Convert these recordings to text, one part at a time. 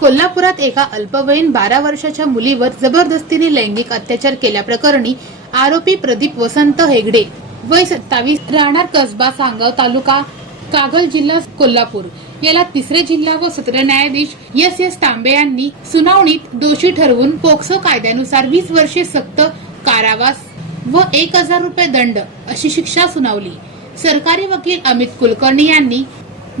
कोल्हापुरात एका अल्पवयीन बारा वर्षाच्या मुलीवर जबरदस्तीने लैंगिक अत्याचार केल्याप्रकरणी आरोपी प्रदीप वसंत हेगडे वय सत्तावीस राहणार कसबा सांगव तालुका कागल जिल्हा कोल्हापूर. याला तिसरे जिल्हा व सत्र न्यायाधीश एस एस तांबे यांनी सुनावणीत दोषी ठरवून पोक्सो कायद्यानुसार वीस वर्षे सक्त कारावास व एक हजार रुपये दंड अशी शिक्षा सुनावली. सरकारी वकील अमित कुलकर्णी यांनी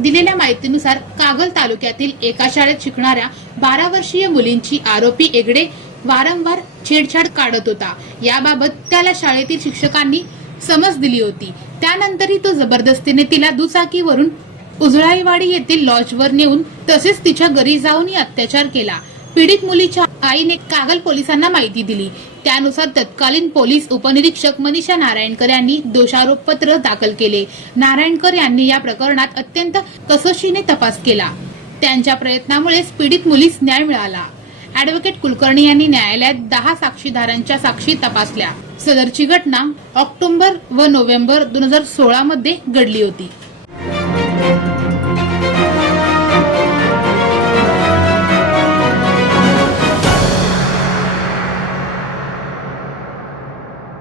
दिलेल्या माहितीनुसार कागल तालुक्यातील एका शाळेत शिकणाऱ्या बारा वर्षीय मुलींची आरोपी एगडे वारंवार छेडछाड काढत होता. याबाबत त्याला शाळेतील शिक्षकांनी समज दिली होती. त्यानंतरही तो जबरदस्तीने तिला दुचाकीवरून उजळाईवाडी येथील लॉजवर नेऊन तसेच तिच्या घरी जाऊनही अत्याचार केला. पीडित मुलीच्या आईने कागल पोलिसांना माहिती दिली. त्यानुसार तत्कालीन पोलीस उपनिरीक्षक मनीषा नारायणकर यांनी दोषारोपपत्र दाखल केले. नारायणकर यांनी या प्रकरणात अत्यंत कसोशीने तपास केला. त्यांच्या प्रयत्नामुळे पीडित मुलीस न्याय मिळाला. अॅडव्होकेट कुलकर्णी यांनी न्यायालयात दहा साक्षीदारांच्या साक्षी तपासल्या. सदरची घटना ऑक्टोबर व नोव्हेंबर दोन हजार सोळा मध्ये घडली होती.